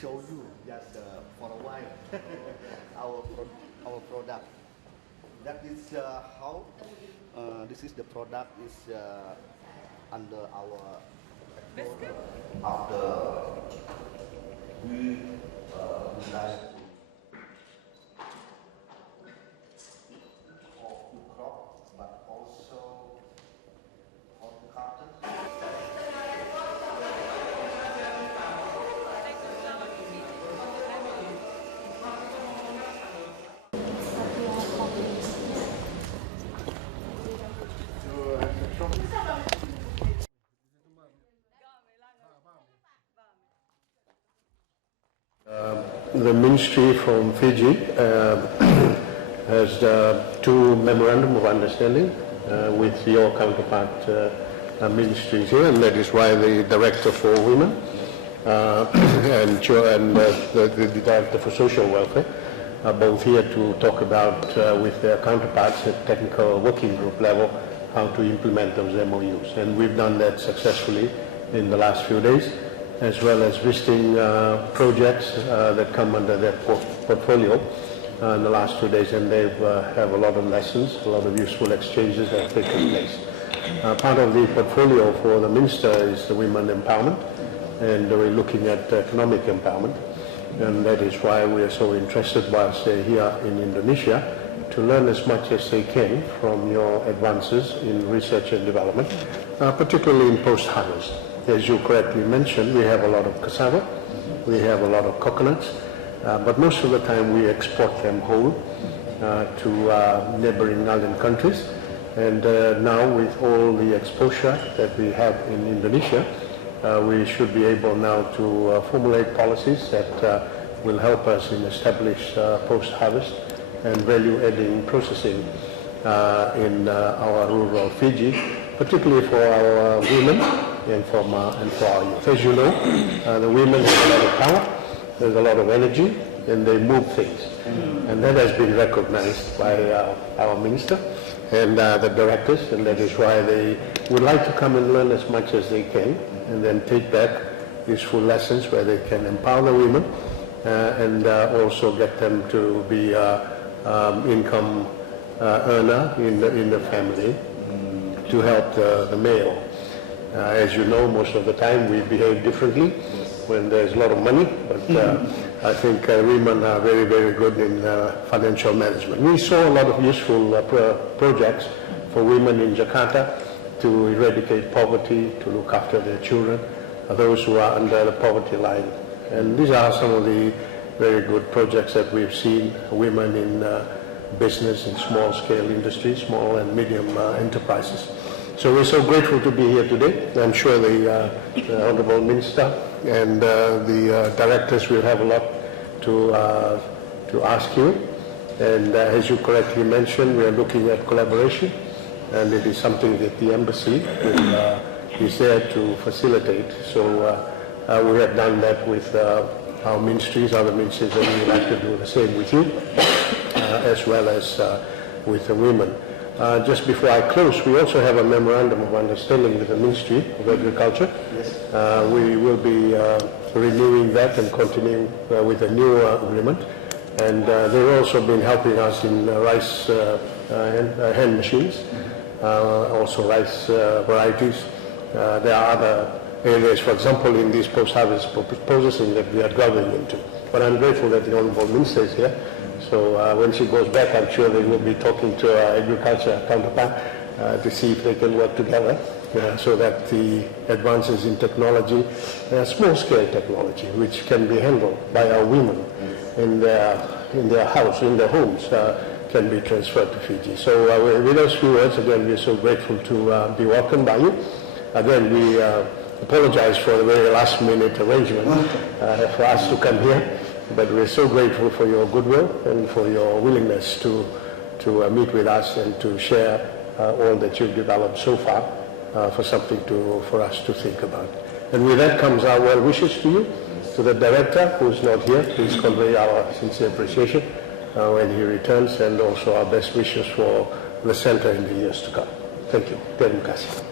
show you just for a while our product. That is how this is the product is under our after we like to crop, but also on cotton. The ministry from Fiji has two memorandum of understanding with your counterpart ministries here, and that is why the Director for Women and the Director for Social Welfare are both here to talk about with their counterparts at technical working group level how to implement those MOUs. And we've done that successfully in the last few days, as well as visiting projects that come under their portfolio in the last 2 days, and they have a lot of lessons, a lot of useful exchanges that have taken place. Part of the portfolio for the Minister is the women empowerment, and we're looking at economic empowerment, and that is why we are so interested whilst they're here in Indonesia to learn as much as they can from your advances in research and development, particularly in post-harvest. As you correctly mentioned, we have a lot of cassava, we have a lot of coconuts, but most of the time we export them whole to neighboring island countries. And now with all the exposure that we have in Indonesia, we should be able now to formulate policies that will help us in establish post-harvest and value-adding processing in our rural Fiji, particularly for our women and for our youth. As you know, the women have a lot of power, there's a lot of energy, and they move things. And that has been recognized by our minister and the directors, and that is why they would like to come and learn as much as they can, and then take back useful lessons where they can empower the women and also get them to be income earner in the family to help the male. As you know, most of the time we behave differently when there's a lot of money, but I think women are very, very good in financial management. We saw a lot of useful projects for women in Jakarta to eradicate poverty, to look after their children, those who are under the poverty line. And these are some of the very good projects that we've seen, women in business, in small-scale industry, small and medium enterprises. So we're so grateful to be here today. I'm sure the Honourable Minister and the directors will have a lot to ask you. And as you correctly mentioned, we are looking at collaboration, and it is something that the embassy is there to facilitate. So we have done that with our ministries, other ministries, and we would like to do the same with you, as well as with the women. Just before I close, we also have a memorandum of understanding with the Ministry of Agriculture. Yes. We will be renewing that and continuing with a new agreement. And they've also been helping us in rice hand machines, also rice varieties. There are other areas, for example, in these post-harvest processing that we are delving into. But I'm grateful that the Honourable Minister is here. So when she goes back, I'm sure they will be talking to our agriculture counterpart to see if they can work together so that the advances in technology, small-scale technology, which can be handled by our women in their house, in their homes, can be transferred to Fiji. So with those few words, again, we're so grateful to be welcomed by you. Again, we apologize for the very last-minute arrangement for us to come here. But we're so grateful for your goodwill and for your willingness to meet with us and to share all that you've developed so far for something for us to think about. And with that comes our well wishes to you. To the Director, who is not here, please convey our sincere appreciation when he returns, and also our best wishes for the Centre in the years to come. Thank you. Terima kasih.